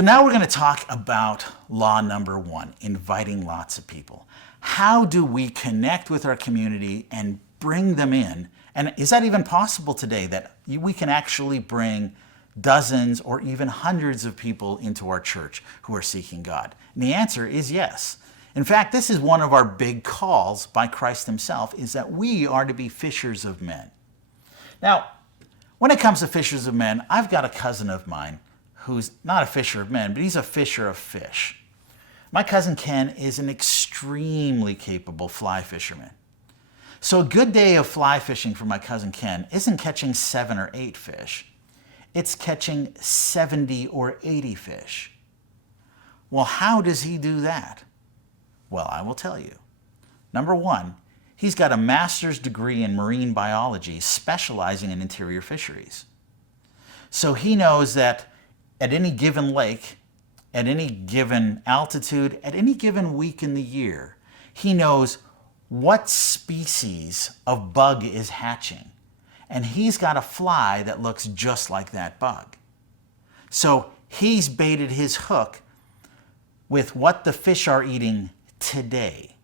So now we're going to talk about law number 1, inviting lots of people. How do we connect with our community and bring them in? And is that even possible today, that we can actually bring dozens or even hundreds of people into our church who are seeking God? And the answer is yes. In fact, this is one of our big calls by Christ himself, is that we are to be fishers of men. Now, when it comes to fishers of men, I've got a cousin of mine who's not a fisher of men, but he's a fisher of fish. My cousin Ken is an extremely capable fly fisherman. So a good day of fly fishing for my cousin Ken isn't catching 7 or 8 fish. It's catching 70 or 80 fish. Well, how does he do that? Well, I will tell you. Number 1, he's got a master's degree in marine biology, specializing in interior fisheries. So he knows that at any given lake, at any given altitude, at any given week in the year, he knows what species of bug is hatching. And he's got a fly that looks just like that bug. So he's baited his hook with what the fish are eating today.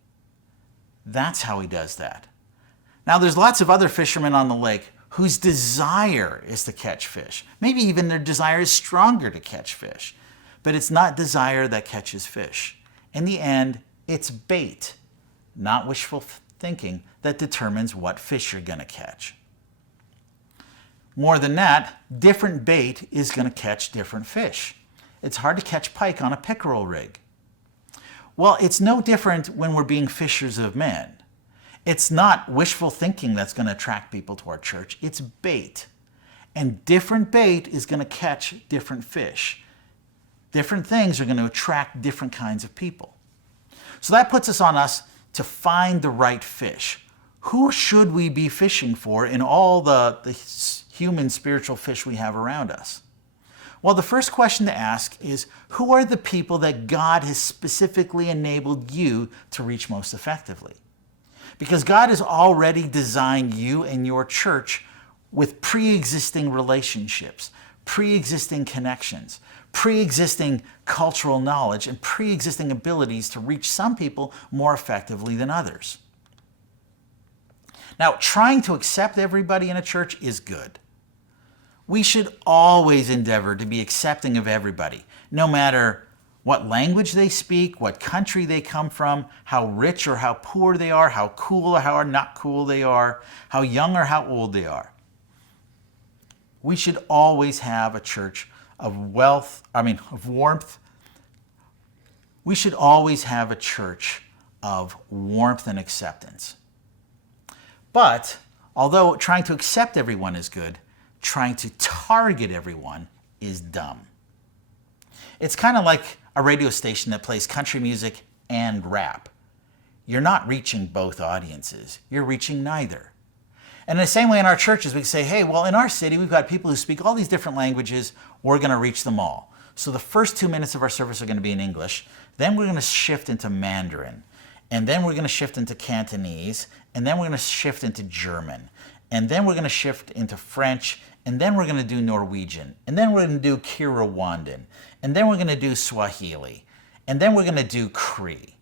That's how he does that. Now, there's lots of other fishermen on the lake whose desire is to catch fish. Maybe even their desire is stronger to catch fish. But it's not desire that catches fish. In the end, it's bait, not wishful thinking, that determines what fish you're going to catch. More than that, different bait is going to catch different fish. It's hard to catch pike on a pickerel rig. Well, it's no different when we're being fishers of men. It's not wishful thinking that's going to attract people to our church. It's bait. And different bait is going to catch different fish. Different things are going to attract different kinds of people. So that puts us on us to find the right fish. Who should we be fishing for in all the human spiritual fish we have around us? Well, the first question to ask is, who are the people that God has specifically enabled you to reach most effectively? Because God has already designed you and your church with pre-existing relationships, pre-existing connections, pre-existing cultural knowledge, and pre-existing abilities to reach some people more effectively than others. Now, trying to accept everybody in a church is good. We should always endeavor to be accepting of everybody, no matter what language they speak, what country they come from, how rich or how poor they are, how cool or how not cool they are, how young or how old they are. We should always have a church of warmth. We should always have a church of warmth and acceptance. But although trying to accept everyone is good, trying to target everyone is dumb. It's kind of like a radio station that plays country music and rap. You're not reaching both audiences. You're reaching neither. And in the same way in our churches, we can say, hey, well, in our city, we've got people who speak all these different languages. We're going to reach them all. So the first 2 minutes of our service are going to be in English. Then we're going to shift into Mandarin. And then we're going to shift into Cantonese. And then we're going to shift into German. And then we're going to shift into French. And then we're going to do Norwegian. And then we're going to do Kirowandan. And then we're going to do Swahili. And then we're going to do Cree.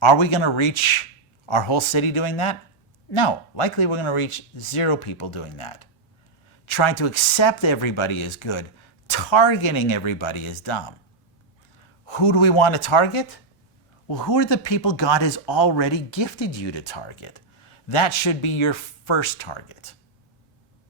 Are we going to reach our whole city doing that? No, likely we're going to reach 0 people doing that. Trying to accept everybody is good. Targeting everybody is dumb. Who do we want to target? Well, who are the people God has already gifted you to target? That should be your first target.